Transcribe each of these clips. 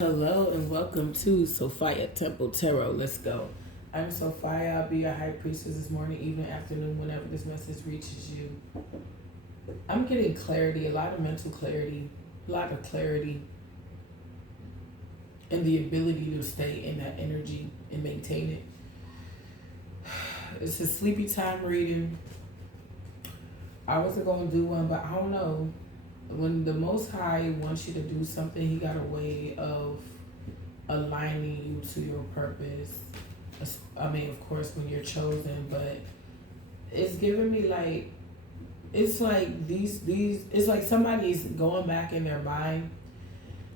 Hello and welcome to Sophia Temple Tarot. Let's go. I'm Sophia. I'll be your high priestess this morning, evening, afternoon, whenever this message reaches you. I'm getting clarity, a lot of mental clarity, a lot of clarity, and the ability to stay in that energy and maintain it. It's a sleepy time reading. I wasn't going to do one, but I don't know. When the Most High wants you to do something, He got a way of aligning you to your purpose. I mean, of course, when you're chosen, but it's giving me like, it's like it's like somebody's going back in their mind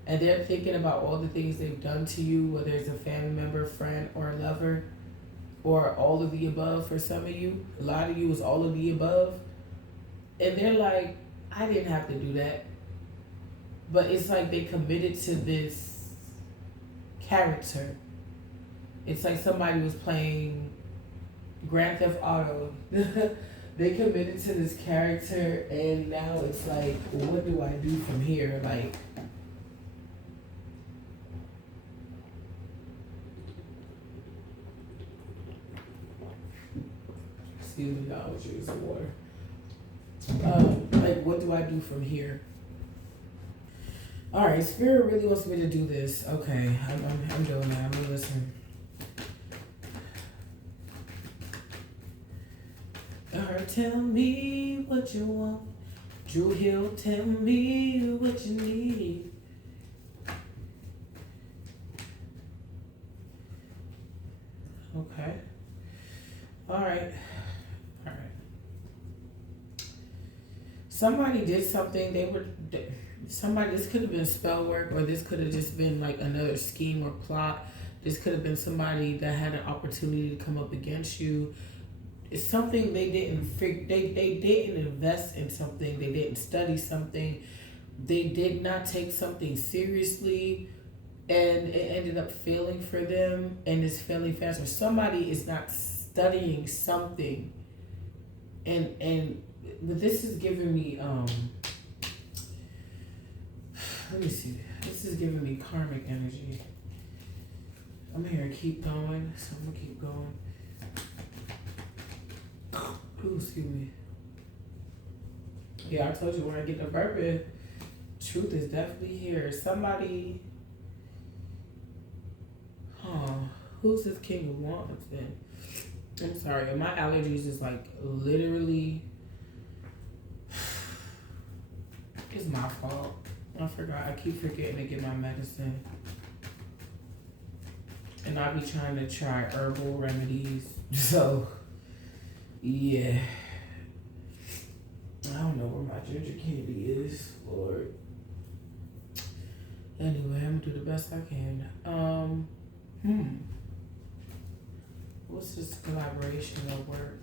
and they're thinking about all the things they've done to you, whether it's a family member, friend, or a lover, or all of the above for some of you. A lot of you is all of the above. And they're like, I didn't have to do that. But it's like they committed to this character. It's like somebody was playing Grand Theft Auto. They committed to this character, and now it's like, what do I do from here? Like, excuse me, I was using some water. Like, what do I do from here? All right, Spirit really wants me to do this. Okay, I'm doing that. I'm gonna listen. Or tell me what you want. Drew Hill, tell me what you need. Okay. All right. All right. Somebody did something. This could have been spell work, or this could have just been like another scheme or plot. This could have been somebody that had an opportunity to come up against you. It's something they didn't they didn't invest in something. They didn't study something. They did not take something seriously, and it ended up failing for them, and it's failing faster. Somebody is not studying something, and but this is giving me let me see. This is giving me karmic energy. I'm here to keep going, so I'm gonna keep going. Ooh, excuse me. Yeah, I told you when I get the bourbon, truth is definitely here. Somebody, who's this King of Wands then? I'm sorry, my allergies is like literally, it's my fault. I forgot. I keep forgetting to get my medicine. And I be trying to try herbal remedies. So, yeah. I don't know where my ginger candy is, Lord. Anyway, I'm gonna do the best I can. What's this collaboration or work?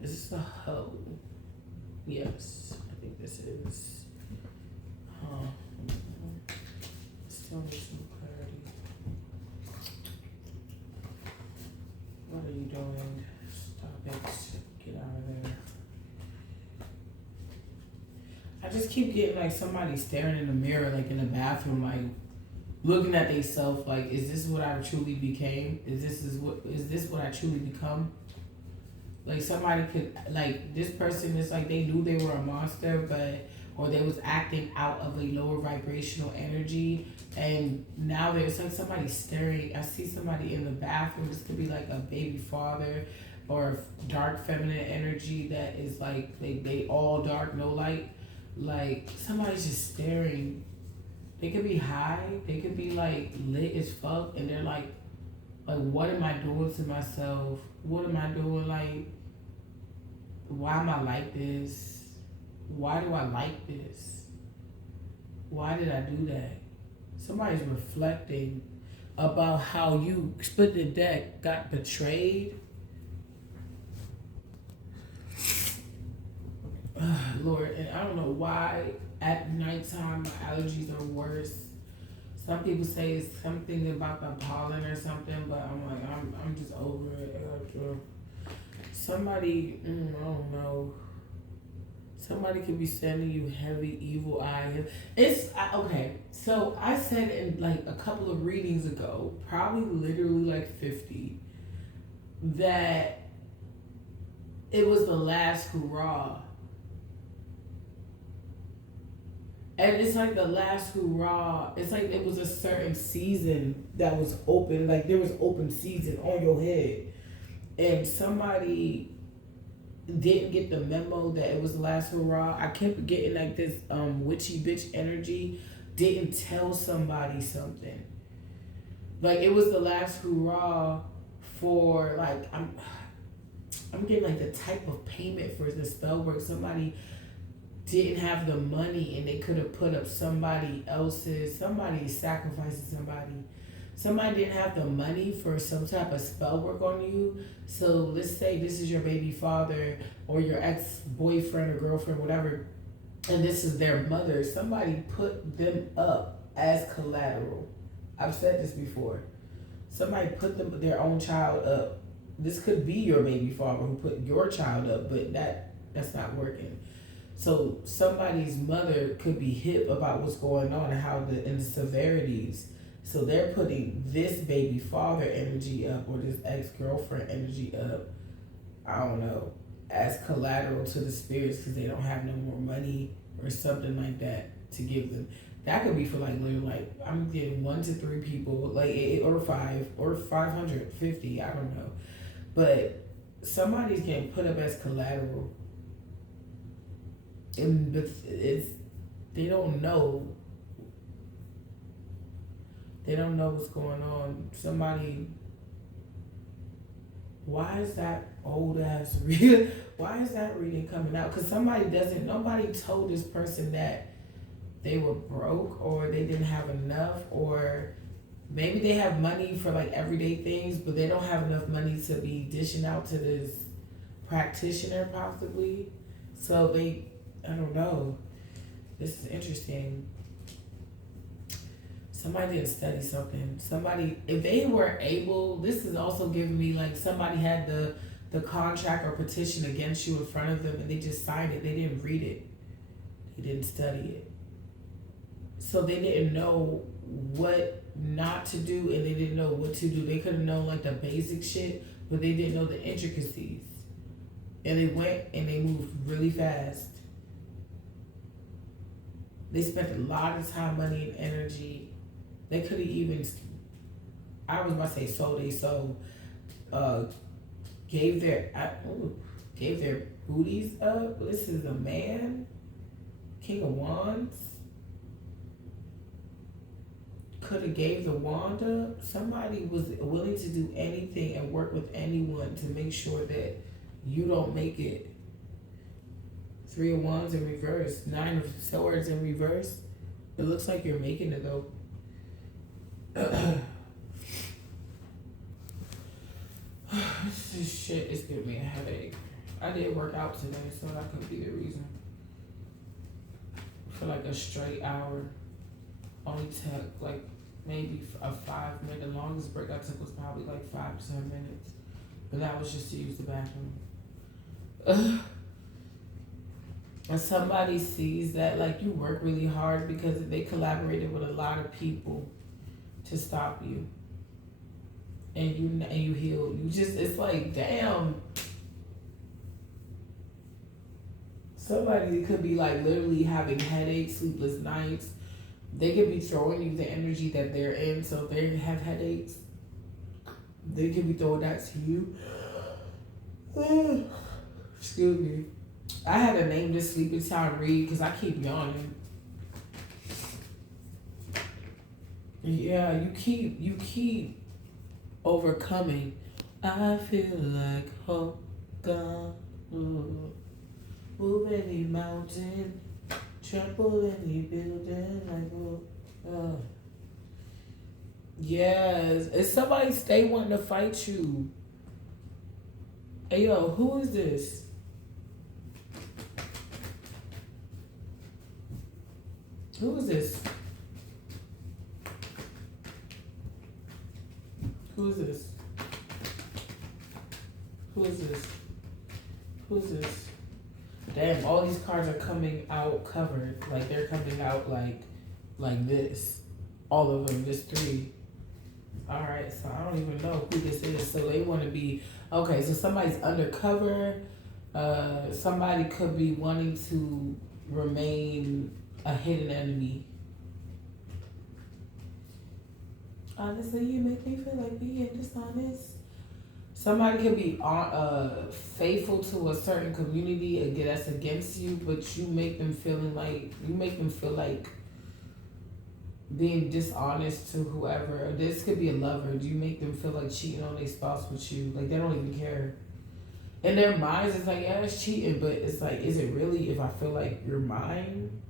Is this a hoe? Yes, I think this is. Still need some clarity. What are you doing? Stop it. Get out of there. I just keep getting like somebody staring in the mirror, like in the bathroom, like looking at themselves, like, is this what I truly became? Is this what I truly become? Like somebody could, like this person is like they knew they were a monster, but or they was acting out of a lower vibrational energy, and now there's like somebody staring. I see somebody in the bathroom. This could be like a baby father or dark feminine energy that is like they all dark, no light. Like somebody's just staring. They could be high. They could be like lit as fuck, and they're like, what am I doing to myself? What am I doing? Like, why am I like this? Why do I like this? Why did I do that? Somebody's reflecting about how you split the deck, got betrayed. Lord, and I don't know why at nighttime my allergies are worse. Some people say it's something about the pollen or something, but I'm like, I'm just over it. Somebody, I don't know. Somebody could be sending you heavy evil eye. Okay. So I said in like a couple of readings ago, probably literally like 50, that it was the last hurrah. And it's like the last hurrah. It's like it was a certain season that was open. Like there was open season on your head. And somebody didn't get the memo that it was the last hurrah. I kept getting like this witchy bitch energy. Didn't tell somebody something. Like it was the last hurrah for like I'm getting like the type of payment for the spell work. Somebody didn't have the money and they could have put up somebody sacrificing somebody didn't have the money for some type of spell work on you. So let's say this is your baby father or your ex-boyfriend or girlfriend, whatever, and this is their mother. Somebody put them up as collateral. I've said this before. Somebody put their own child up. This could be your baby father who put your child up, but that's not working. So somebody's mother could be hip about what's going on and the severities. So they're putting this baby father energy up or this ex-girlfriend energy up, I don't know, as collateral to the spirits because they don't have no more money or something like that to give them. That could be for like literally like I'm getting 1 to 3 people, like 8 or 5 or 550, I don't know. But somebody's getting put up as collateral. And they don't know. They don't know what's going on. Why is that old ass reading? Why is that reading coming out? Because nobody told this person that they were broke or they didn't have enough, or maybe they have money for like everyday things, but they don't have enough money to be dishing out to this practitioner possibly. So I don't know. This is interesting. Somebody didn't study something. If they were able, this is also giving me like somebody had the contract or petition against you in front of them and they just signed it. They didn't read it. They didn't study it. So they didn't know what not to do and they didn't know what to do. They could have known like the basic shit, but they didn't know the intricacies. And they went and they moved really fast. They spent a lot of time, money, and energy. They could have even, I was about to say sold they soul, gave their booties up. This is a man, King of Wands. Could have gave the wand up. Somebody was willing to do anything and work with anyone to make sure that you don't make it. 3 of Wands in reverse, 9 of Swords in reverse. It looks like you're making it though. This shit is giving me a headache. I did work out today, so that could be the reason. For like a straight hour. Only took like maybe a 5 minute. The longest break I took was probably like 5 to 7 minutes. But that was just to use the bathroom. And somebody sees that like you work really hard because they collaborated with a lot of people to stop you. And you heal. It's like, damn. Somebody could be like literally having headaches, sleepless nights. They could be throwing you the energy that they're in. So if they have headaches, they could be throwing that to you. Excuse me. I had to name this Sleeping Time read because I keep yawning. Yeah, you keep overcoming. I feel like hope gone. Move any mountain, trample any building. Like yes, is somebody stay wanting to fight you? Hey yo, who is this? Who is this? Who is this? Who is this? Who is this? Damn, all these cards are coming out covered. Like they're coming out like this. All of them, just three. Alright, so I don't even know who this is. So they want to be okay, so somebody's undercover. Somebody could be wanting to remain a hidden enemy. Honestly, you make me feel like being dishonest. Somebody could be faithful to a certain community that's against you, but you make them feel like being dishonest to whoever. This could be a lover. Do you make them feel like cheating on their spouse with you? Like they don't even care. In their minds, it's like, yeah, it's cheating, but it's like, is it really? If I feel like you're mine,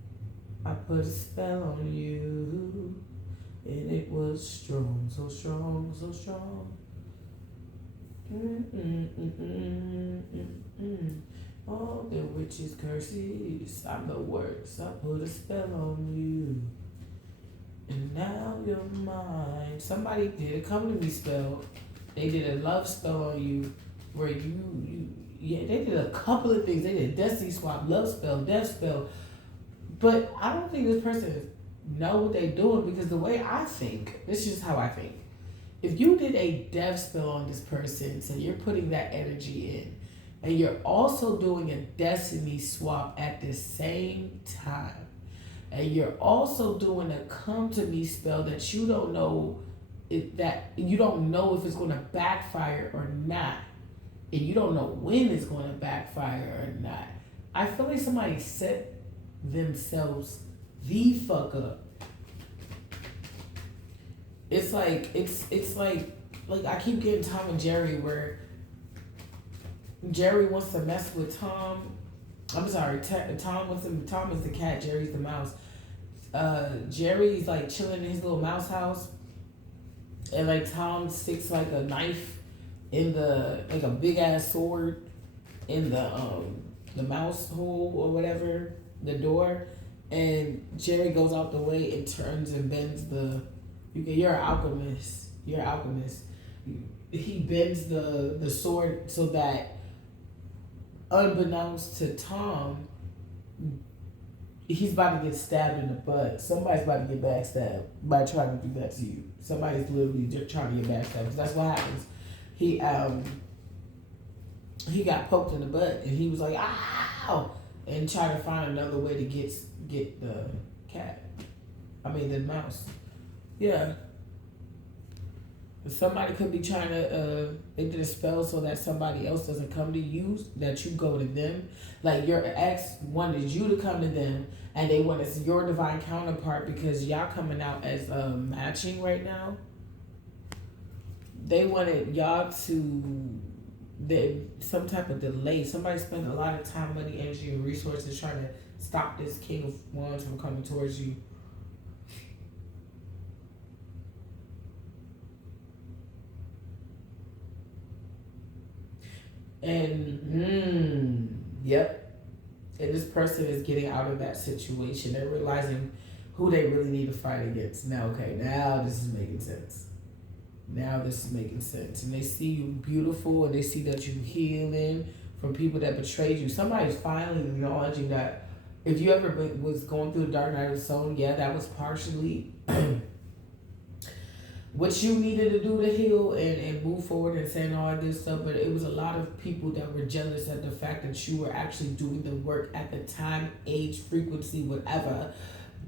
I put a spell on you, and it was strong, so strong, so strong. All the witches' curses, I'm the worst. I put a spell on you, and now you're mine. Somebody did a come to me spell. They did a love spell on you, where they did a couple of things. They did destiny swap, love spell, death spell. But I don't think this person know what they're doing, because the way I think, this is how I think. If you did a death spell on this person, so you're putting that energy in, and you're also doing a destiny swap at the same time, and you're also doing a come to me spell that you don't know if it's going to backfire or not, and you don't know when it's going to backfire or not. I feel like somebody set themselves the fuck up. It's like I keep getting Tom and Jerry, where Jerry wants to mess with Tom. I'm sorry, Tom is the cat, Jerry's the mouse. Jerry's like chilling in his little mouse house, and like Tom sticks like a knife in a big ass sword in the mouse hole or whatever, the door, and Jerry goes out the way and turns and bends you're an alchemist. You're an alchemist. He bends the sword so that, unbeknownst to Tom, he's about to get stabbed in the butt. Somebody's about to get backstabbed by trying to do that to you. Somebody's literally just trying to get backstabbed, because that's what happens. He got poked in the butt, and he was like, ow, and tried to find another way to get the the mouse. Yeah. Somebody could be trying to, they did a spell so that somebody else doesn't come to you, that you go to them. Like your ex wanted you to come to them, and they want your divine counterpart, because y'all coming out as matching right now. They wanted y'all to, some type of delay. Somebody spent a lot of time, money, energy, and resources trying to stop this King of Wands from coming towards you. And yep. And this person is getting out of that situation. They're realizing who they really need to fight against. Now this is making sense. And they see you beautiful, and they see that you're healing from people that betrayed you. Somebody's finally acknowledging that if you ever was going through the dark night of the soul, yeah, that was partially what you needed to do to heal and move forward and saying all this stuff. But it was a lot of people that were jealous at the fact that you were actually doing the work at the time, age, frequency, whatever,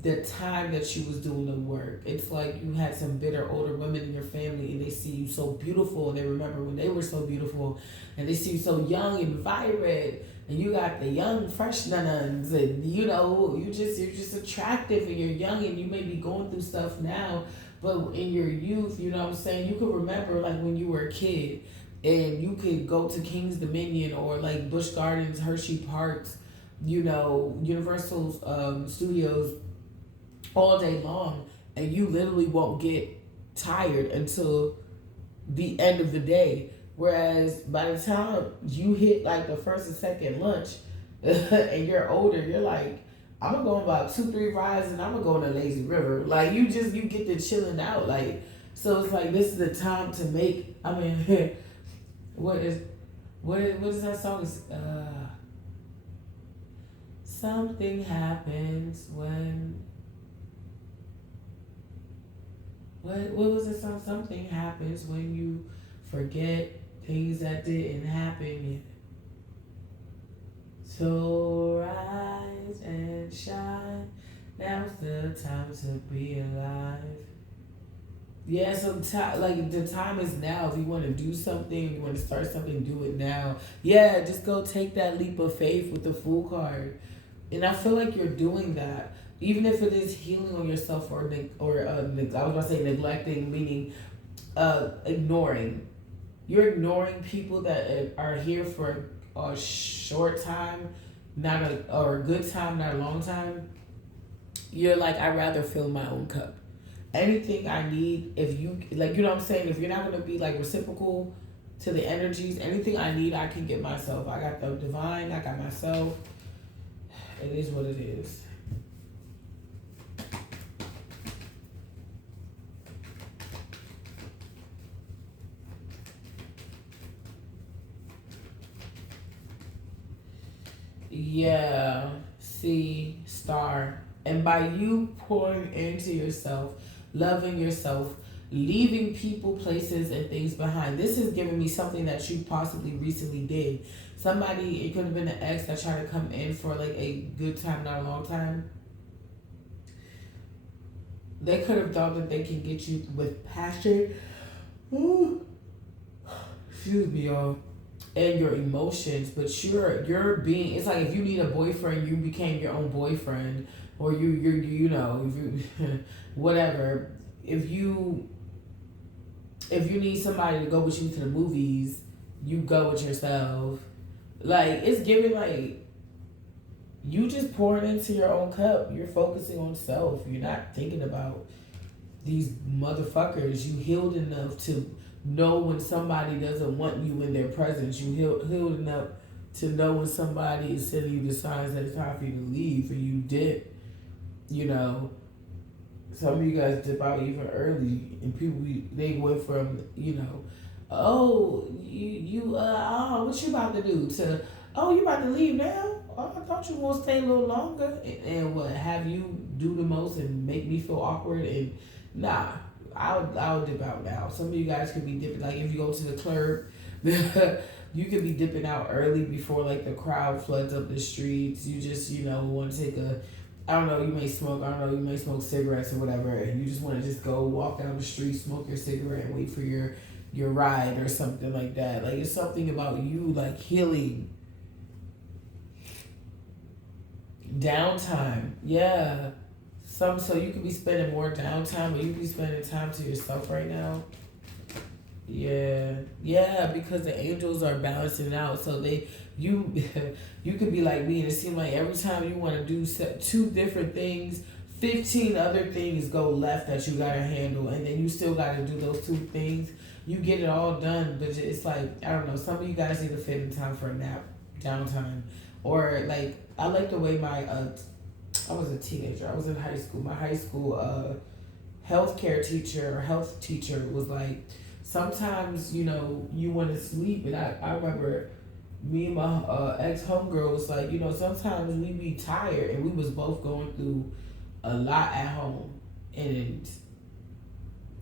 the time that you was doing the work. It's like you had some bitter older women in your family, and they see you so beautiful, and they remember when they were so beautiful, and they see you so young and vibrant, and you got the young fresh nuns, and you're just attractive, and you're young, and you may be going through stuff now, but in your youth, you know what I'm saying, you could remember like when you were a kid, and you could go to King's Dominion or like Busch Gardens, Hershey Parks, Universal Studios all day long, and you literally won't get tired until the end of the day. Whereas by the time you hit like the first and second lunch and you're older, you're like, I'm gonna go on about 2-3 rides, and I'm gonna go on a lazy river. Like you get to chilling out. Like, so it's like, this is the time to make, what is that song? Something happens when what was the song? Something happens when you forget things that didn't happen yet. So rise and shine. Now's the time to be alive. Yeah, so like the time is now. If you want to do something, you want to start something, do it now. Yeah, just go take that leap of faith with the Fool card, and I feel like you're doing that. Even if it is healing on yourself I was gonna say neglecting, meaning ignoring. You're ignoring people that are here for a short time, not or a good time, not a long time. You're like, I'd rather fill my own cup. Anything I need, if you like, you know what I'm saying. If you're not gonna be like reciprocal to the energies, anything I need, I can get myself. I got the divine. I got myself. It is what it is. Yeah. See, star. And by you pouring into yourself, loving yourself, leaving people, places, and things behind, this is giving me something that you possibly recently did. Somebody, it could have been an ex that tried to come in for like a good time, not a long time. They could have thought that they can get you with passion. Ooh. Excuse me, y'all. And your emotions, but you're being. It's like if you need a boyfriend, you became your own boyfriend, or you know, if you whatever. If you need somebody to go with you to the movies, you go with yourself. Like it's giving like you just pouring into your own cup. You're focusing on self. You're not thinking about these motherfuckers. You healed enough to know when somebody doesn't want you in their presence. You healed enough to know when somebody is sending you the signs that it's time for you to leave, and you dip. You know, some of you guys dip out even early, and people they went from oh what you about to do to oh you about to leave now. Oh, I thought you were gonna stay a little longer, and what have you do the most and make me feel awkward and nah. I'll dip out now. Some of you guys could be dipping, like if you go to the club, you could be dipping out early before like the crowd floods up the streets. You just want to take a, I don't know, you may smoke, you may smoke cigarettes or whatever, and you just want to just go walk down the street, smoke your cigarette, and wait for your ride or something like that. Like it's something about you like healing. Downtime, yeah. So you could be spending more downtime, but you could be spending time to yourself right now. Yeah, because the angels are balancing it out. So you you could be like me, and it seems like every time you want to do two different things, 15 other things go left that you gotta handle, and then you still gotta do those two things. You get it all done, but it's like I don't know. Some of you guys need to fit in time for a nap, downtime, or like I like the way my I was a teenager. I was in high school. My high school healthcare teacher or health teacher was like, sometimes, you want to sleep. And I remember me and my ex homegirl was like, sometimes we be tired and we was both going through a lot at home. And,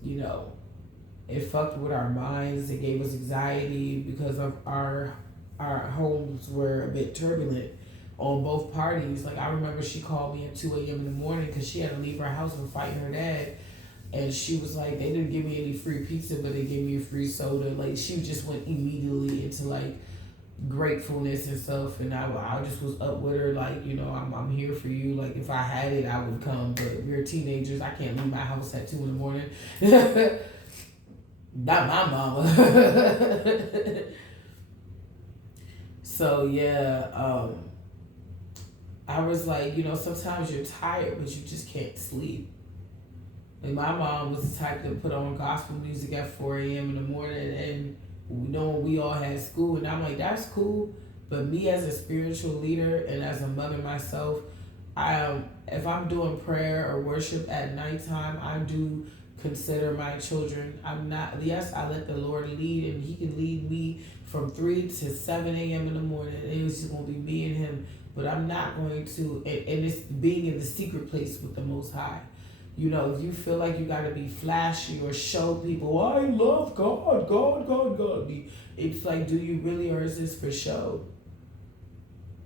it fucked with our minds. It gave us anxiety because of our homes were a bit turbulent on both parties. Like I remember she called me at 2 a.m. in the morning because she had to leave her house and fight her dad, and she was like, they didn't give me any free pizza, but they gave me a free soda. Like she just went immediately into like gratefulness and stuff, and I just was up with her like, I'm here for you. Like if I had it, I would come, but we're teenagers. I can't leave my house at 2 in the morning. Not my mama. So yeah. I was like, sometimes you're tired, but you just can't sleep. Like my mom was the type to put on gospel music at 4 a.m. in the morning, and we all had school, and I'm like, that's cool. But me as a spiritual leader and as a mother myself, if I'm doing prayer or worship at nighttime, I do consider my children. I'm not, yes, I let the Lord lead, and He can lead me from 3 to 7 a.m. in the morning. It was just going to be me and Him. But I'm not going to, and it's being in the secret place with the Most High. You know, if you feel like you got to be flashy or show people, I love God, God, God, God. It's like, do you really, or is this for show?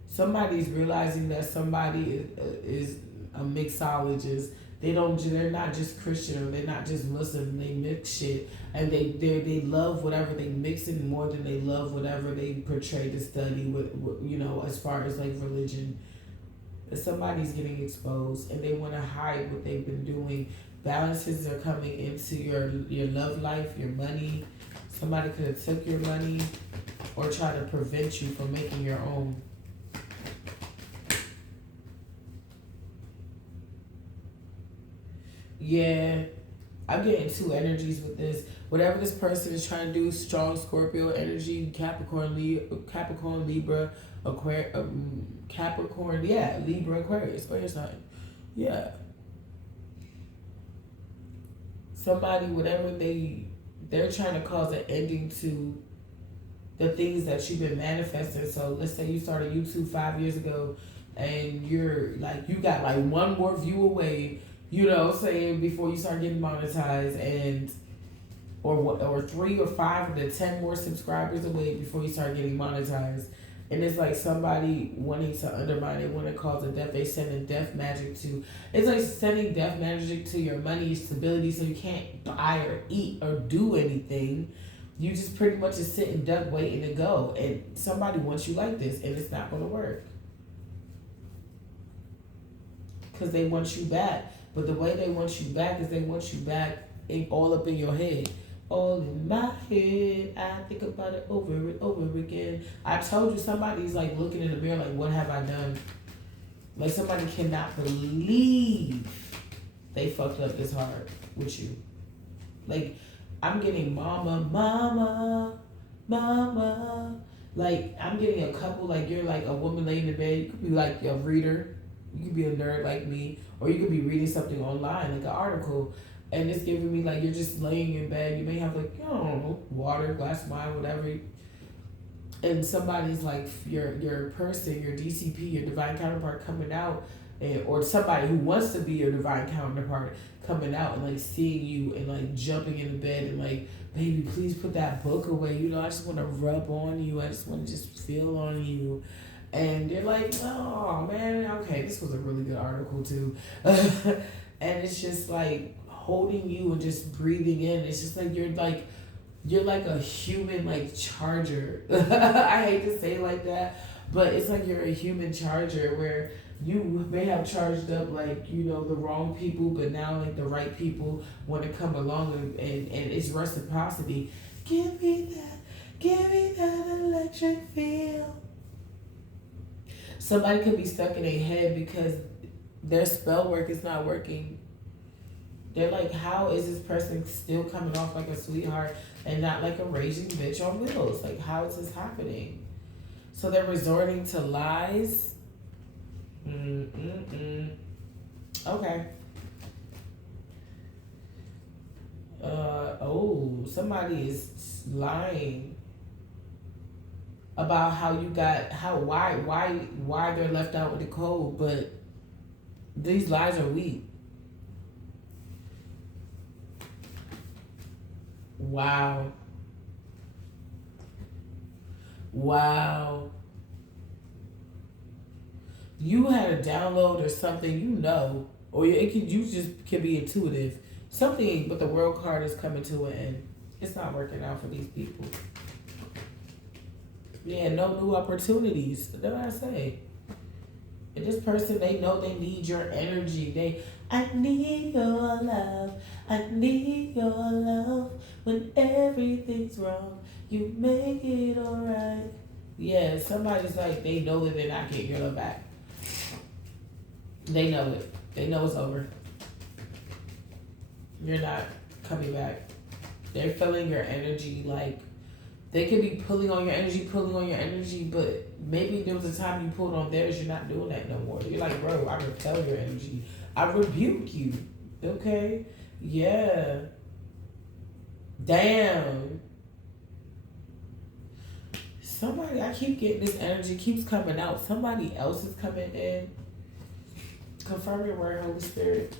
Somebody's realizing that somebody is a mixologist. They're not just Christian, or they're not just Muslim. They mix shit, and they love whatever they mix it more than they love whatever they portray to study with, you know, as far as like religion. Somebody's getting exposed, and they want to hide what they've been doing. Balances are coming into your love life, your money. Somebody could have took your money or try to prevent you from making your own. Yeah, I'm getting two energies with this. Whatever this person is trying to do, strong Scorpio energy, Capricorn, Libra, Capricorn, yeah, Libra, Aquarius, fire sign. Yeah. Somebody, whatever they're trying to cause an ending to the things that you've been manifesting. So let's say you started YouTube 5 years ago, and you're like, you got like one more view away, you know, saying before you start getting monetized, and or 3 or 5 to 10 more subscribers away before you start getting monetized. And it's like somebody wanting to undermine it, want to cause a death. They sending death magic to. It's like sending death magic to your money, stability, so you can't buy or eat or do anything. You just pretty much just sit and duck, waiting to go. And somebody wants you like this, and it's not going to work. Because they want you back. But the way they want you back is they want you back all up in your head. All in my head, I think about it over and over again. I told you, somebody's like looking in the mirror like, what have I done? Like somebody cannot believe they fucked up this hard with you. Like, I'm getting mama, mama, mama. Like, I'm getting a couple, like you're like a woman laying in bed. You could be like a reader. You could be a nerd like me. Or you could be reading something online, like an article. And it's giving me like you're just laying in bed. You may have like, I don't know, water, glass of wine, whatever. And somebody's like your person, your DCP, your divine counterpart coming out, or somebody who wants to be your divine counterpart coming out and like seeing you and like jumping in the bed and like, baby, please put that book away. You know, I just want to rub on you. I just want to just feel on you. And you're like, oh man, okay, this was a really good article too. And it's just like holding you and just breathing in. It's just like you're like a human like charger. I hate to say it like that, but it's like you're a human charger where you may have charged up like, you know, the wrong people, but now like the right people want to come along and it's reciprocity. Give me that electric feel. Somebody could be stuck in their head because their spell work is not working. They're like, how is this person still coming off like a sweetheart and not like a raging bitch on wheels? Like, how is this happening? So they're resorting to lies. Okay. Somebody is lying about why they're left out with the cold, but these lies are weak. Wow. You had a download or something, you know, or you just can be intuitive. Something, but the world card is coming to an end. It's not working out for these people. Yeah, no new opportunities. That's what I say. And this person, they know they need your energy. I need your love. I need your love. When everything's wrong, you make it alright. Yeah, somebody's like, they know that they're not getting your love back. They know it. They know it's over. You're not coming back. They're feeling your energy. Like, they could be pulling on your energy, but maybe there was a time you pulled on theirs. You're not doing that no more. You're like, bro, I repel your energy. I rebuke you. Okay. Yeah. Damn. Somebody, I keep getting this energy keeps coming out. Somebody else is coming in. Confirm your word, Holy Spirit.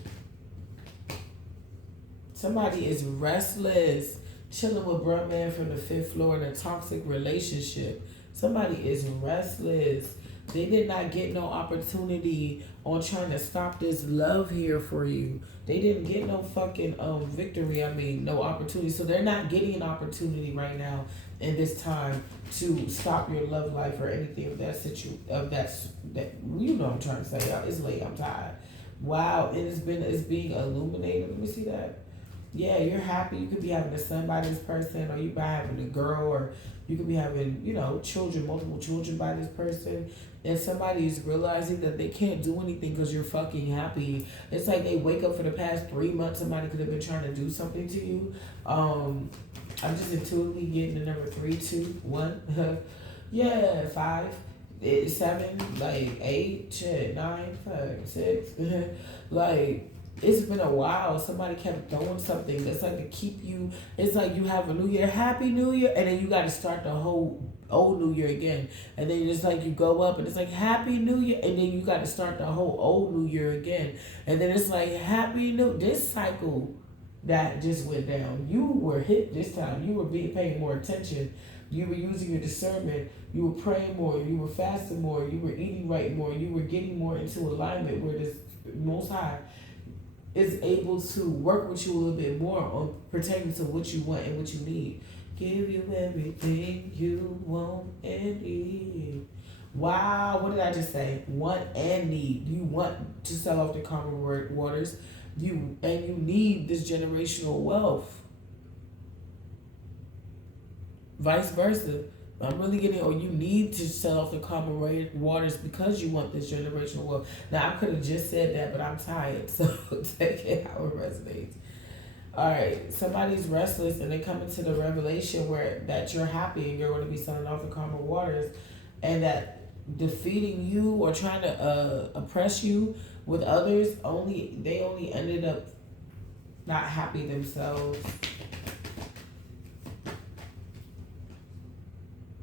Somebody is restless, chilling with bruh man from the fifth floor in a toxic relationship. Somebody is restless. They did not get no opportunity on trying to stop this love here for you. They didn't get no fucking victory. I mean, no opportunity. So they're not getting an opportunity right now in this time to stop your love life or anything of that that you know what I'm trying to say. It's late. I'm tired. Wow, it's being illuminated. Let me see that. Yeah, you're happy. You could be having a son by this person, or you be having a girl, or you could be having, children, multiple children by this person. And somebody's realizing that they can't do anything because you're fucking happy. It's like they wake up for the past 3 months. Somebody could have been trying to do something to you. I'm just intuitively getting the number 3, 2, 1. Yeah, 5, 7, like 8, shit, 9, 5, 6. Like, it's been a while. Somebody kept throwing something that's like to keep you. It's like you have a new year, happy new year, and then you got to start the whole old new year again. And then it's like you go up and it's like happy new year, and then you got to start the whole old new year again. And then it's like happy new, this cycle that just went down. You were hit this time. You were paying more attention. You were using your discernment. You were praying more. You were fasting more. You were eating right more. You were getting more into alignment where this Most High is able to work with you a little bit more on pertaining to what you want and what you need. Give you everything you want and need. Wow, what did I just say? Want and need. You want to sell off the karma waters. You need this generational wealth. Vice versa. I'm really getting, or you need to sell off the karma waters because you want this generational wealth. Now, I could have just said that, but I'm tired, so take it how it resonates. All right, somebody's restless and they come into the revelation that you're happy and you're going to be selling off the karma waters, and that defeating you or trying to oppress you with others, they only ended up not happy themselves.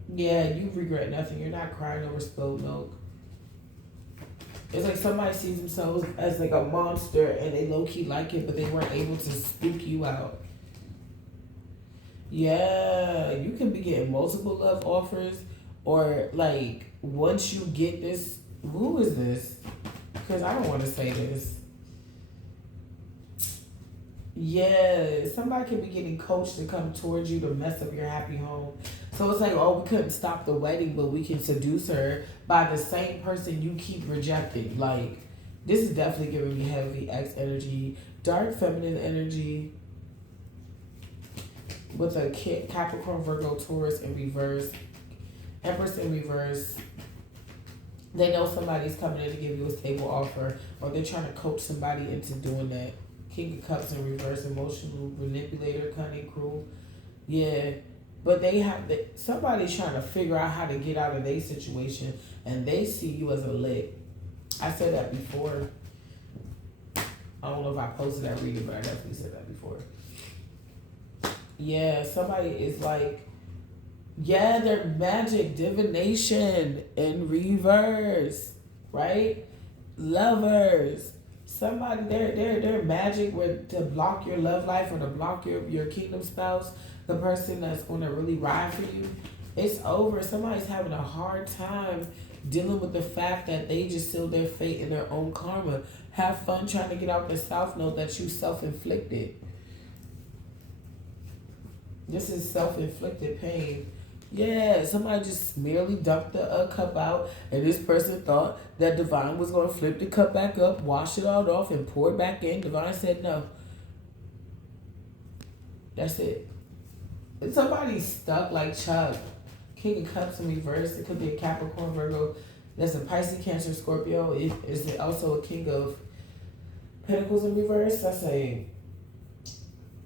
Yeah, you regret nothing. You're not crying over spilled milk. It's like somebody sees themselves as like a monster and they low-key like it, but they weren't able to spook you out. Yeah, you can be getting multiple love offers, or like once you get this, who is this? Because I don't want to say this. Yeah, somebody could be getting coached to come towards you to mess up your happy home. So it's like, oh, we couldn't stop the wedding, but we can seduce her by the same person you keep rejecting. Like, this is definitely giving me heavy X energy, dark feminine energy with a Capricorn, Virgo, Taurus in reverse, Empress in reverse. They know somebody's coming in to give you a stable offer, or they're trying to coach somebody into doing that. King of Cups in reverse, emotional manipulator, cunning, cruel. Yeah. But somebody's trying to figure out how to get out of their situation, and they see you as a lick. I said that before. I don't know if I posted that reading, but I definitely said that before. Yeah, somebody is like, yeah, they're magic, divination in reverse, right? Lovers. Somebody, they're magic to block your love life or to block your kingdom spouse, the person that's going to really ride for you. It's over. Somebody's having a hard time dealing with the fact that they just sealed their fate in their own karma. Have fun trying to get out the South Node that you self-inflicted. This is self-inflicted pain. Yeah, somebody just merely dumped the cup out, and this person thought that Divine was going to flip the cup back up, wash it all off, and pour it back in. Divine said no. That's it. And somebody's stuck like Chuck. King of Cups in reverse. It could be a Capricorn, Virgo. That's a Pisces, Cancer, Scorpio. Is it also a King of Pentacles in reverse? That's a,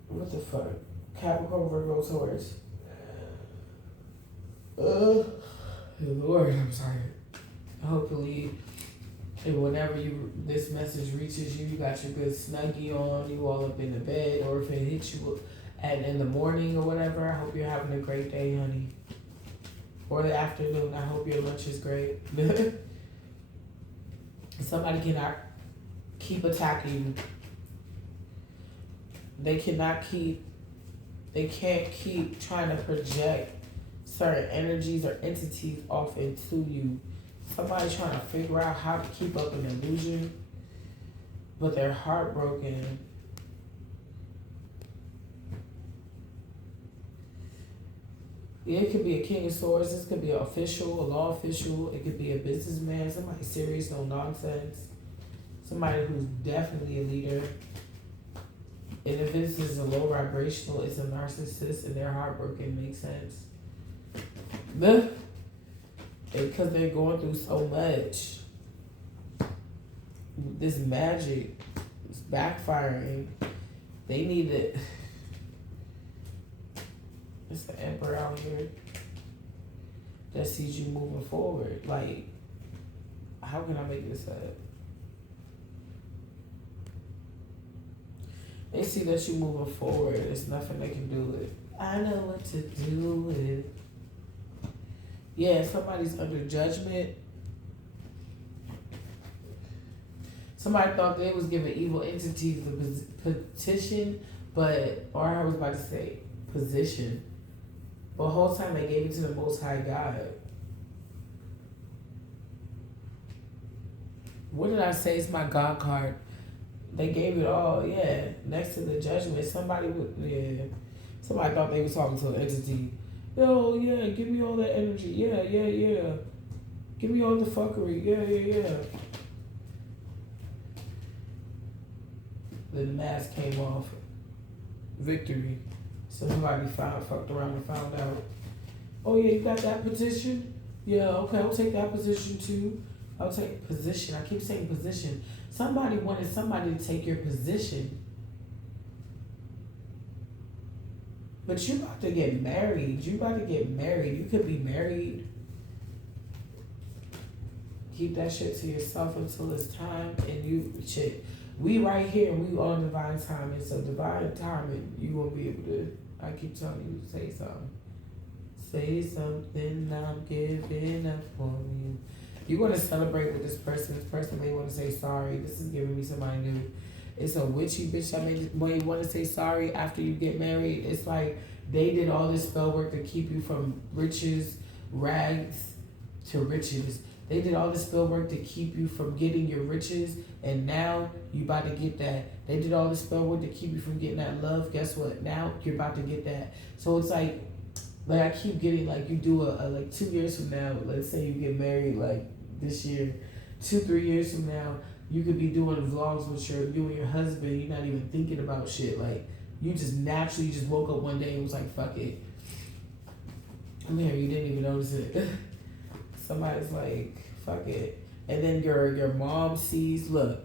what the fuck? Capricorn, Virgo, Taurus. Lord, I'm tired. Hopefully, And whenever this message reaches you, you got your good snuggie on, you all up in the bed, or if it hits you at in the morning or whatever, I hope you're having a great day, honey. Or the afternoon, I hope your lunch is great. Somebody cannot keep attacking you. They can't keep trying to project certain energies or entities off into you. Somebody trying to figure out how to keep up an illusion, but they're heartbroken. Yeah, it could be a king of swords. This could be an official, a law official. It could be a businessman, somebody serious, no nonsense. Somebody who's definitely a leader. And if this is a low vibrational, it's a narcissist and they're heartbroken, makes sense. Because they're going through so much. This magic is backfiring. They need it. It's the emperor out here that sees you moving forward. Like, how can I make this up? They see that you moving forward. There's nothing they can do with it. I know what to do with it. Yeah, somebody's under judgment. Somebody thought they was giving evil entities the petition, or I was about to say position. But the whole time they gave it to the Most High God. What did I say? It's my God card. They gave it all, yeah. Next to the judgment, somebody thought they was talking to an entity. Yo, yeah, give me all that energy. Yeah. Give me all the fuckery. Yeah. Then the mask came off. Victory. Somebody fucked around and found out. Oh yeah, you got that position? Yeah, okay, I'll take that position too. I'll take position. I keep saying position. Somebody wanted somebody to take your position. But you about to get married. You could be married. Keep that shit to yourself until it's time. And we right here and we on divine timing. So divine timing, you won't be able to. I keep telling you, say something. Say something, I'm giving up on you. You're going to celebrate with this person. This person may want to say sorry. This is giving me somebody new. It's a witchy bitch that may want to say sorry after you get married. It's like they did all this spell work to keep you from riches, rags to riches. They did all this spell work to keep you from getting your riches, and now you about to get that. They did all this spell work to keep you from getting that love. Guess what? Now you're about to get that. So it's like I keep getting, like, you do a 2 years from now, let's say you get married like this year, 2-3 years from now, you could be doing vlogs with you and your husband. You're not even thinking about shit. Like, you just naturally just woke up one day and was like, fuck it. I'm here. You didn't even notice it. Somebody's like, fuck it. And then your mom sees, look,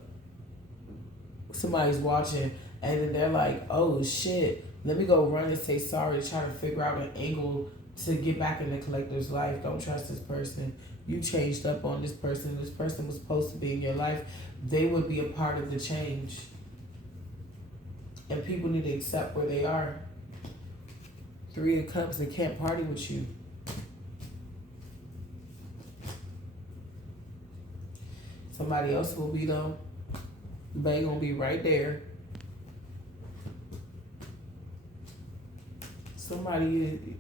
somebody's watching, and then they're like, oh shit, let me go run and say sorry to try to figure out an angle to get back in the collector's life. Don't trust this person. You changed up on this person. This person was supposed to be in your life. They would be a part of the change. And people need to accept where they are. 3 of Cups, they can't party with you. Somebody else will be though. They gonna be right there. Somebody,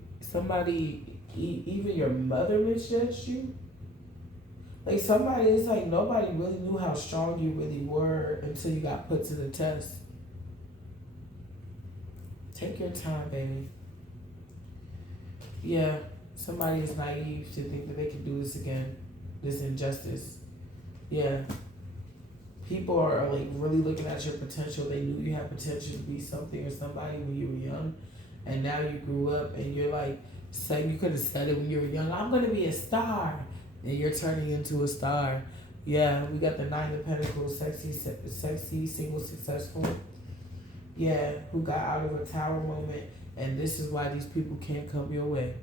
even your mother misjudged you. Like, somebody, it's like nobody really knew how strong you really were until you got put to the test. Take your time, baby. Yeah, somebody is naive to think that they can do this again. This injustice. Yeah. People are like really looking at your potential. They knew you had potential to be something or somebody when you were young. And now you grew up and you're like, say you could have said it when you were young, I'm going to be a star. And you're turning into a star. Yeah, we got the 9 of Pentacles, sexy, single, successful. Yeah, who got out of a tower moment. And this is why these people can't come your way.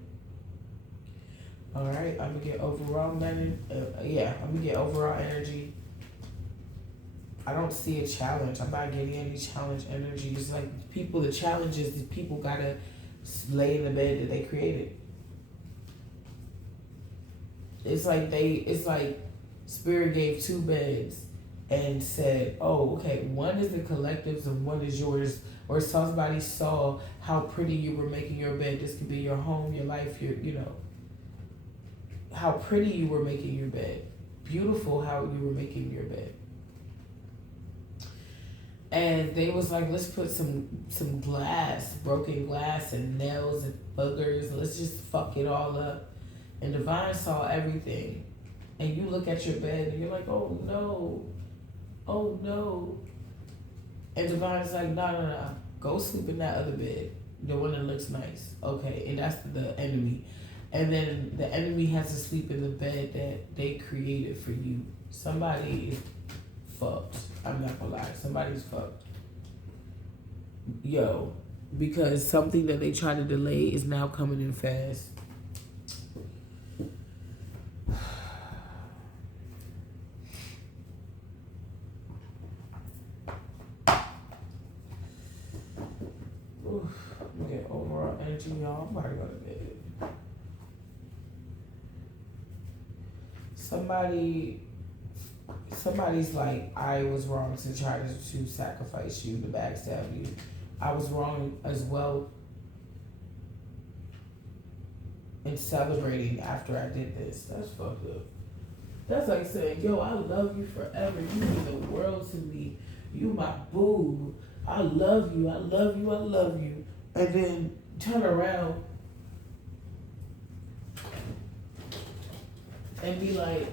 All right, I'm going to get overall energy. I don't see a challenge. I'm not getting any challenge energy. It's like people, the challenge is that people gotta lay in the bed that they created. It's like Spirit gave two beds and said, oh, okay, one is the collectives and one is yours. Or somebody saw how pretty you were making your bed. This could be your home, your life, how pretty you were making your bed. Beautiful how you were making your bed. And they was like, let's put some glass, broken glass and nails and boogers. Let's just fuck it all up. And Divine saw everything. And you look at your bed and you're like, oh no. Oh no. And Divine's like, no. Go sleep in that other bed. The one that looks nice. Okay. And that's the enemy. And then the enemy has to sleep in the bed that they created for you. Somebody is fucked. I'm not gonna lie. Somebody's fucked. Yo. Because something that they try to delay is now coming in fast. Okay, overall energy, y'all. I'm about to go to bed. Somebody's like, I was wrong to try to sacrifice you, to backstab you. I was wrong as well in celebrating after I did this. That's fucked up. That's like saying, yo, I love you forever. You mean the world to me. You my boo. I love you. I love you. I love you. And then turn around and be like,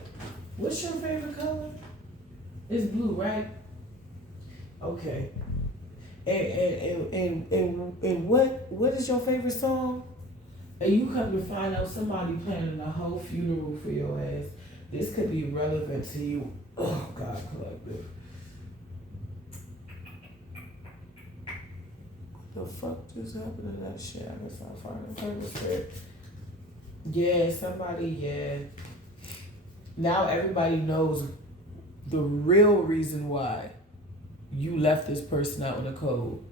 what's your favorite color? It's blue, right? Okay. And what is your favorite song? And you come to find out somebody planning a whole funeral for your ass. This could be relevant to you. Oh God, collective. The fuck just happened to that shit? I guess I'll find a favorite spirit. Yeah, somebody, yeah. Now everybody knows the real reason why you left this person out in the cold.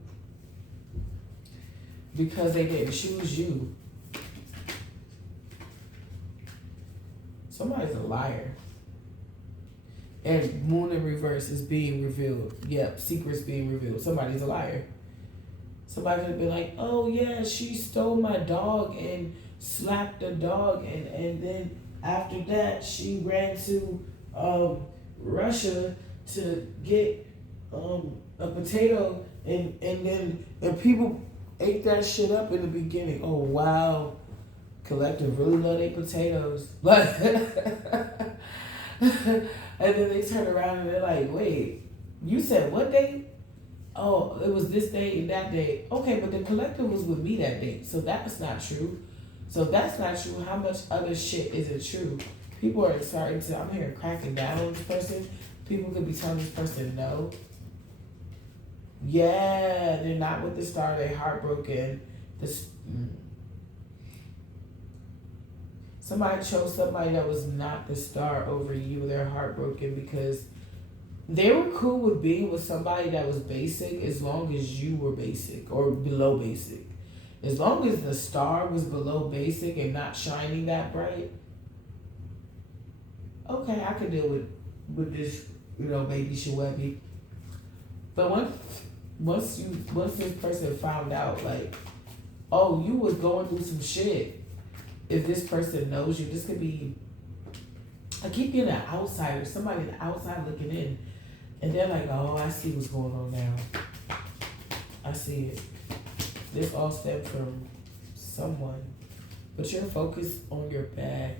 Because they didn't choose you. Somebody's a liar. And Moon in reverse is being revealed. Yep, secrets being revealed. Somebody's a liar. Somebody could have been like, oh yeah, she stole my dog and slapped the dog, and then after that she ran to Russia to get a potato, and then people ate that shit up in the beginning. Oh wow, collective really love their potatoes. But and then they turn around and they're like, wait, you said what day? Oh, it was this day and that day. Okay, but the collective was with me that day. So that's not true. So if that's not true, how much other shit isn't true? People are starting to, I'm hearing cracking down on this person. People could be telling this person no. Yeah, they're not with the star. They're heartbroken. Somebody chose somebody that was not the star over you. They're heartbroken because they were cool with being with somebody that was basic as long as you were basic or below basic. As long as the star was below basic and not shining that bright, okay, I could deal with this, baby Shawebby. But once this person found out, like, oh, you was going through some shit. If this person knows you, this could be, I keep getting an outsider, somebody on the outside looking in. And they're like, oh, I see what's going on now. I see it. This all stemmed from someone. But you're focused on your back.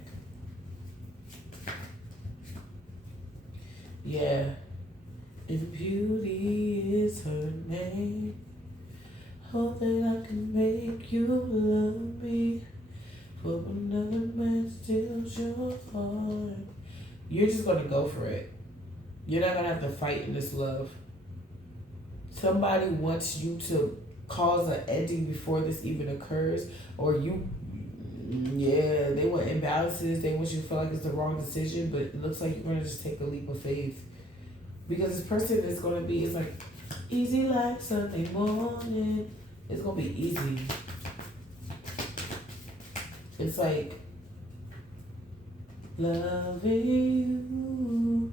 Yeah. If beauty is her name, hope that I can make you love me. But another man steals your heart, you're just going to go for it. You're not going to have to fight in this love. Somebody wants you to cause an ending before this even occurs, or they want imbalances. They want you to feel like it's the wrong decision, but it looks like you're going to just take a leap of faith. Because this person is going to be, it's like, easy like Sunday morning. It's going to be easy. It's like, loving you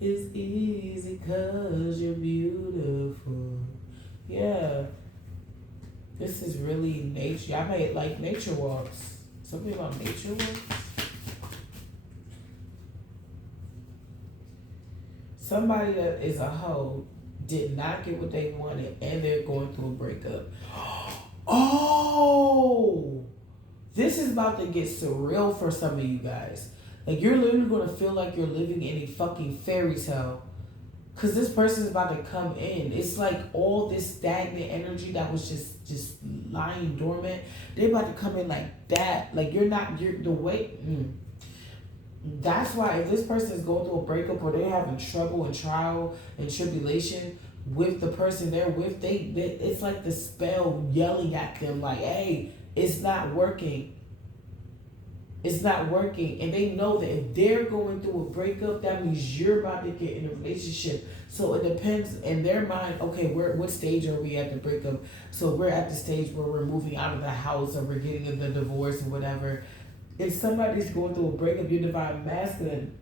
is easy cause you're beautiful. Yeah. This is really nature. I might like nature walks. Something about nature walks. Somebody that is a hoe did not get what they wanted and they're going through a breakup. Oh! This is about to get surreal for some of you guys. Like, you're literally going to feel like you're living in a fucking fairy tale. Because this person is about to come in. It's like all this stagnant energy that was just lying dormant. They're about to come in like that. Like, you're the way... That's why if this person is going through a breakup or they're having trouble and trial and tribulation with the person they're with, they it's like the spell yelling at them like, hey, it's not working. It's not working. And they know that if they're going through a breakup, that means you're about to get in a relationship. So it depends in their mind, okay, what stage are we at the breakup? So we're at the stage where we're moving out of the house or we're getting the divorce or whatever. If somebody's going through a breakup, your divine masculine,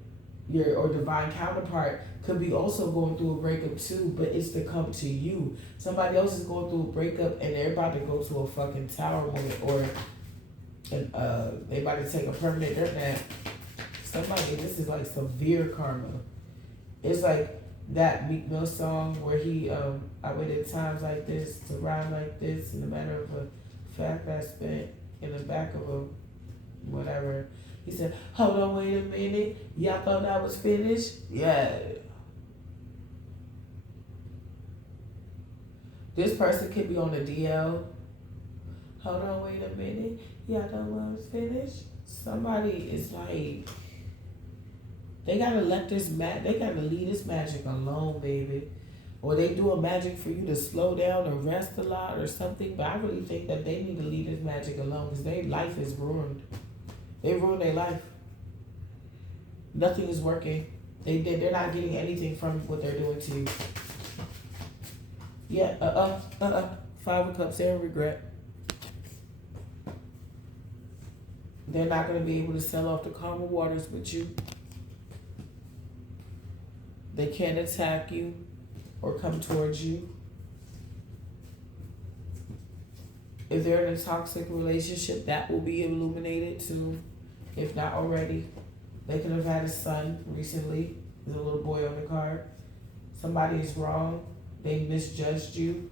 or divine counterpart could be also going through a breakup too, but it's to come to you. Somebody else is going through a breakup and they're about to go to a fucking tower moment, or they about to take a permanent dirt nap. Somebody, this is like severe karma. It's like that Meek Mill song where he, I waited times like this to rhyme like this in the matter of a fact I spent in the back of a whatever. He said, hold on, wait a minute. Y'all thought I was finished? Yeah. This person could be on the DL. Hold on, wait a minute. Y'all thought I was finished? Somebody is like, they gotta let this they gotta leave this magic alone, baby. Or they do a magic for you to slow down or rest a lot or something. But I really think that they need to leave this magic alone because their life is ruined. They ruined their life. Nothing is working. They're not getting anything from what they're doing to you. Yeah, 5 of Cups, they're in regret. They're not going to be able to sell off the calmer waters with you. They can't attack you or come towards you. If they're in a toxic relationship, that will be illuminated too, if not already. They could have had a son recently. There's a little boy on the card. Somebody is wrong. They misjudged you.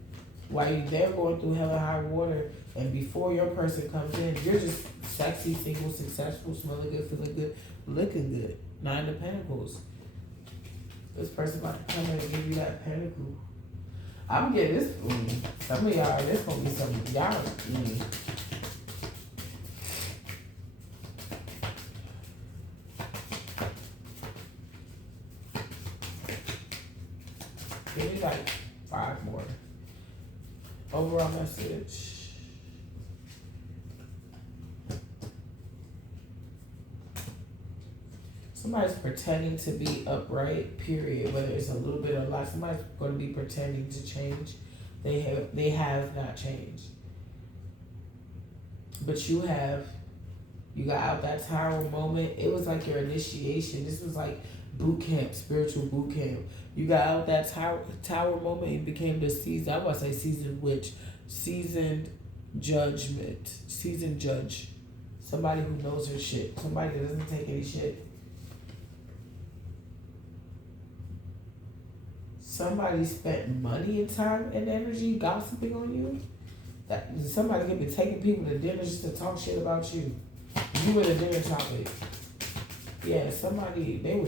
While they're going through hell and high water, and before your person comes in, you're just sexy, single, successful, smelling good, feeling good, looking good. 9 of Pentacles. This person about to come in and give you that pentacle. I'm getting this. Some of y'all, this gonna be some y'all. Give me like 5 more. Overall message. Somebody's pretending to be upright, period. Whether it's a little bit or a lot, somebody's going to be pretending to change. They have not changed. But you have. You got out that tower moment. It was like your initiation. This was like boot camp, spiritual boot camp. You got out that tower moment and became the seasoned, I want to say seasoned witch, seasoned judgment, seasoned judge. Somebody who knows her shit. Somebody that doesn't take any shit. Somebody spent money and time and energy gossiping on you. That somebody could be taking people to dinner just to talk shit about you. You were the dinner topic. Yeah, somebody, they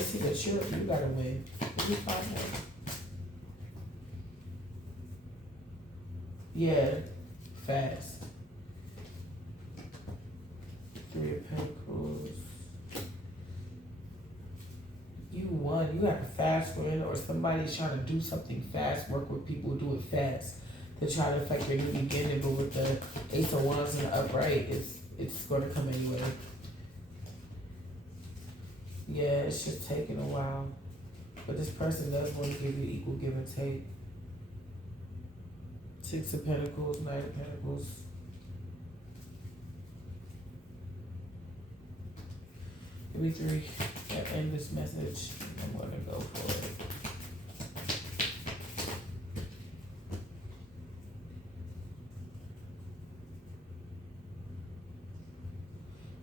see that you gotta win. You find that. Yeah, fast. 3 of Pentacles. You won. You got a fast win, or somebody's trying to do something fast, work with people who do it fast to try to affect your new beginning. But with the Ace of Wands and the upright, it's going to come anyway. Yeah, it's just taking a while. But this person does want to give you equal give and take. Six of Pentacles, Knight of Pentacles. Give me three. To end this message. I'm going to go for it.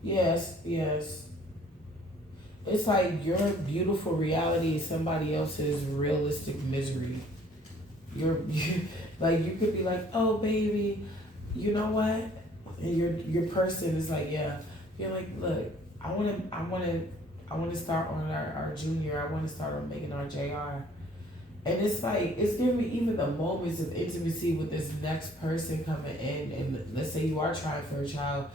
Yes, yes. It's like your beautiful reality is somebody else's realistic misery. Like you could be like, oh baby, you know what? And your person is like, yeah. You're like, look, I wanna start on our junior. I wanna start on making our JR. And it's like it's giving me even the moments of intimacy with this next person coming in, and let's say you are trying for a child.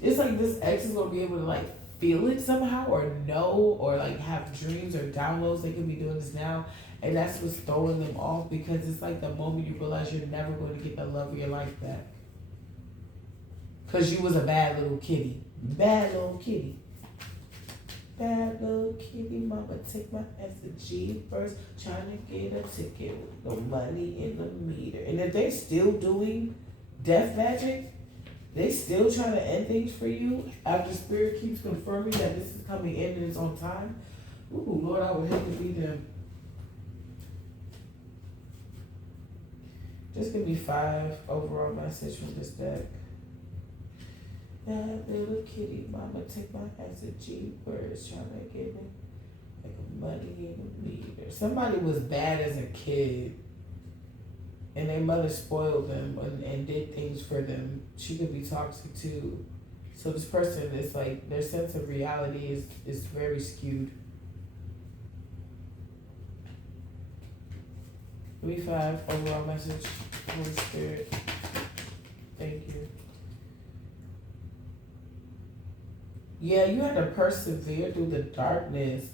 It's like this ex is gonna be able to like feel it somehow or know or like have dreams or downloads. They could be doing this now, and that's what's throwing them off, because it's like the moment you realize you're never going to get the love of your life back, because you was a bad little kitty. Bad little kitty. Bad little kitty, mama, take my ass to G first, trying to get a ticket with no money in the meter. And if they're still doing death magic, they still trying to end things for you after Spirit keeps confirming that this is coming in and it's on time. Ooh, Lord, I would hate to be them. Just give me 5 overall message from this deck. That little kitty, mama, take my ass to G-Birds, trying to get me like money in the meter. Somebody was bad as a kid, and their mother spoiled them and did things for them. She could be toxic too. So this person is like, their sense of reality is very skewed. Give me 5 overall message, Holy Spirit. Thank you. Yeah, you had to persevere through the darkness.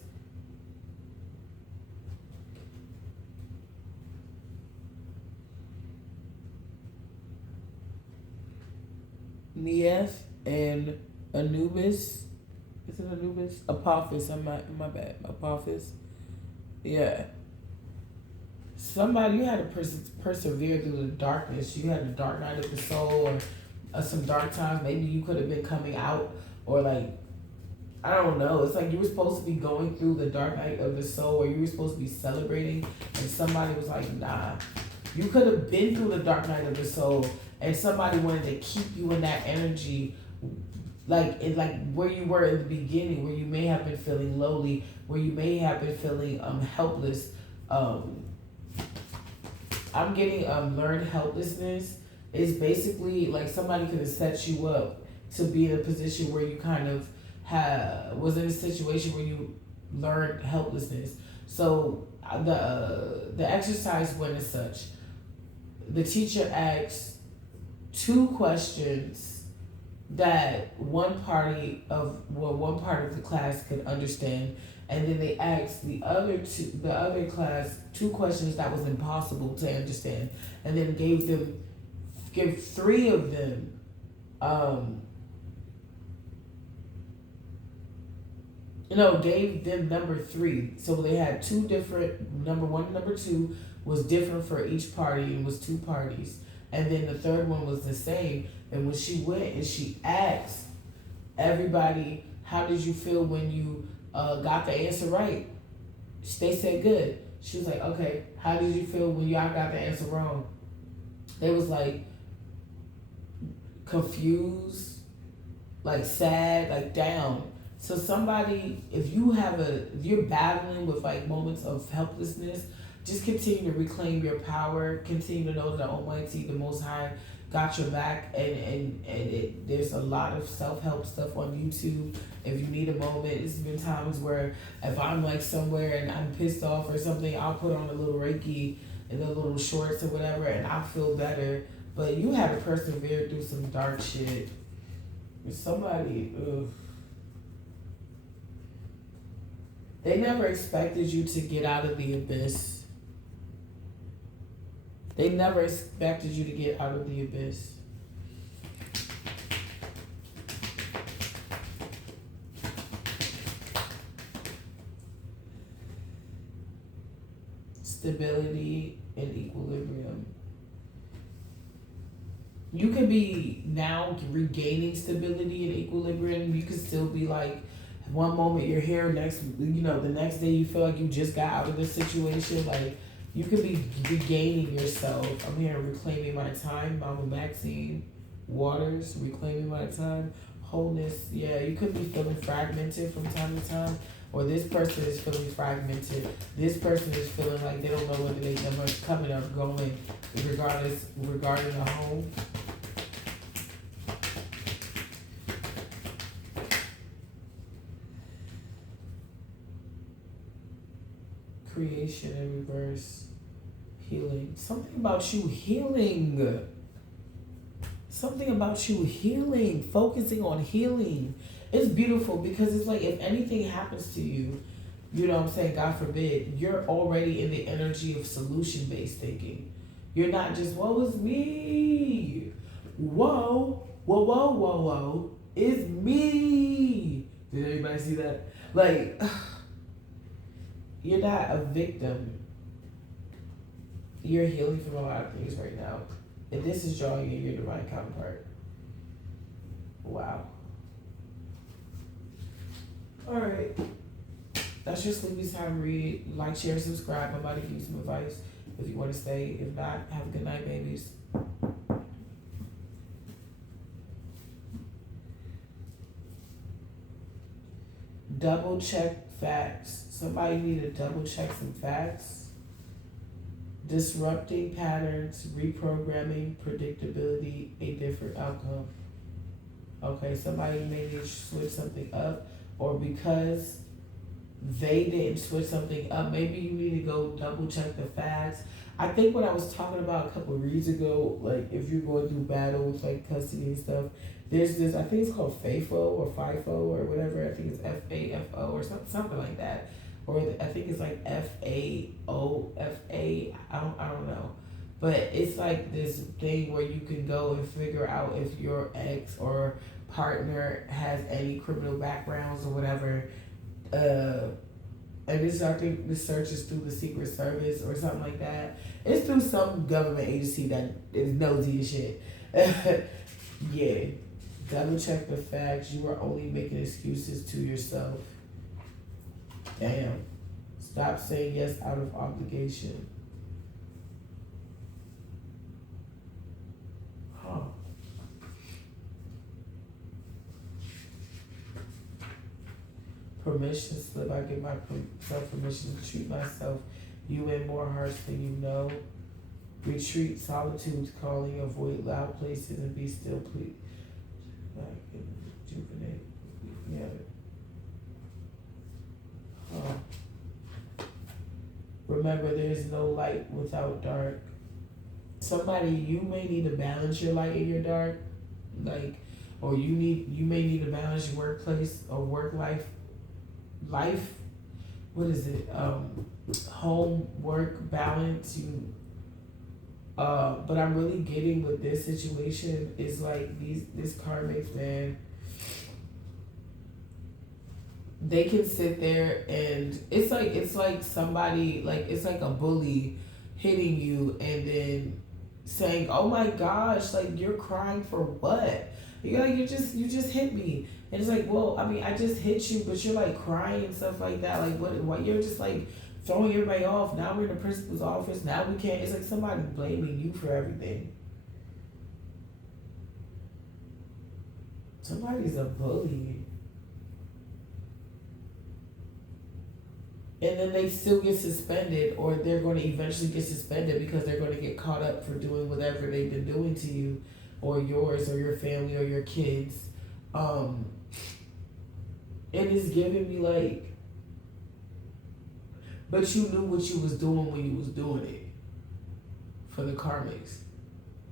Neith and Anubis. Is it Anubis? Apophis. My bad. Apophis. Yeah. Somebody, you had to persevere through the darkness. You had a dark night of the soul, or some dark times. Maybe you could have been coming out, or like, I don't know. It's like you were supposed to be going through the dark night of the soul, or you were supposed to be celebrating, and somebody was like, nah. You could have been through the dark night of the soul, and somebody wanted to keep you in that energy, like where you were in the beginning, where you may have been feeling lowly, where you may have been feeling helpless. I'm getting learned helplessness is basically like somebody could have set you up to be in a position where you kind of was in a situation where you learned helplessness. So the exercise went as such. The teacher asked 2 questions that one part of the class could understand, and then they asked the other class 2 questions that was impossible to understand, and then give 3 of them gave them number 3. So they had 2 different, number 1 and number 2 was different for each party, and was 2 parties. And then the third one was the same. And when she went and she asked everybody, how did you feel when you got the answer right? They said good. She was like, okay, how did you feel when y'all got the answer wrong? They was like confused, like sad, like down. So somebody, if you're battling with like moments of helplessness, just continue to reclaim your power. Continue to know that the Almighty, the Most High, got your back. And there's a lot of self-help stuff on YouTube. If you need a moment, it's been times where if I'm like somewhere and I'm pissed off or something, I'll put on a little Reiki and the little shorts or whatever, and I'll feel better. But you had to persevere through some dark shit. Somebody, ugh. They never expected you to get out of the abyss. They never expected you to get out of the abyss. stability and equilibrium. You could be now regaining stability and equilibrium. You could still be like, one moment you're here, next, the next day you feel like you just got out of this situation. Like, you could be regaining yourself. I'm here reclaiming my time. Mama Maxine Waters, reclaiming my time. Wholeness. Yeah, you could be feeling fragmented from time to time. Or this person is feeling fragmented. This person is feeling like they don't know whether they're coming or going, regarding a home. Creation in reverse. Healing. Something about you healing. Something about you healing. Focusing on healing. It's beautiful because it's like if anything happens to you, you know what I'm saying, God forbid, you're already in the energy of solution-based thinking. You're not just, woe is me. Whoa. Whoa. It's me. Did everybody see that? Like, you're not a victim. You're healing from a lot of things right now. And this is drawing in your divine counterpart. Wow. Alright. That's your sleepy time read. Like, share, subscribe. I'm about to give you some advice if you want to stay. If not, have a good night, babies. Double check facts. Somebody need to double check some facts. Disrupting patterns, reprogramming, predictability, a different outcome. Okay, somebody may need to switch something up, or because they didn't switch something up, maybe you need to go double check the facts. I think what I was talking about a couple of reads ago, like if you're going through battle with like custody and stuff, there's this, I think it's called FAFO or FIFO or whatever. I think it's FAFO or something like that. Or I think it's like FAOFA. I don't know. But it's like this thing where you can go and figure out if your ex or partner has any criminal backgrounds or whatever. And this, I think the search is through the Secret Service or something like that. It's through some government agency that is nosy as shit. Yeah. Double check the facts. You are only making excuses to yourself. Damn. Stop saying yes out of obligation. Huh. Permission slip. I give myself permission to treat myself. You in more hearts than you know. Retreat, solitude, calling, avoid loud places, and be still, please. Rejuvenate. Yeah. Remember, there is no light without dark. Somebody, you may need to balance your light and your dark, like, or you may need to balance your workplace or work life. What is it? Home work balance. But I'm really getting with this situation is like this karmics, man. They can sit there and it's like somebody, like it's like a bully hitting you and then saying, "Oh my gosh, like you're crying for what? You're like you just hit me." And it's like, well, I mean, I just hit you, but you're like crying and stuff like that. Like what you're just like throwing everybody off. Now we're in the principal's office. Now we can't. It's like somebody blaming you for everything. Somebody's a bully. And then they still get suspended, or they're going to eventually get suspended because they're going to get caught up for doing whatever they've been doing to you, or yours, or your family, or your kids. And it's giving me like, but you knew what you was doing when you was doing it. For the karmics,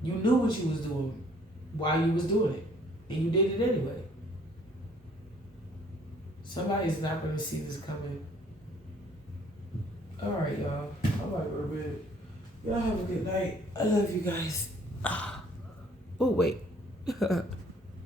you knew what you was doing while you was doing it, and you did it anyway. Somebody's not going to see this coming. All right, y'all. I'm about to go to bed. Y'all have a good night. I love you guys. Oh, wait.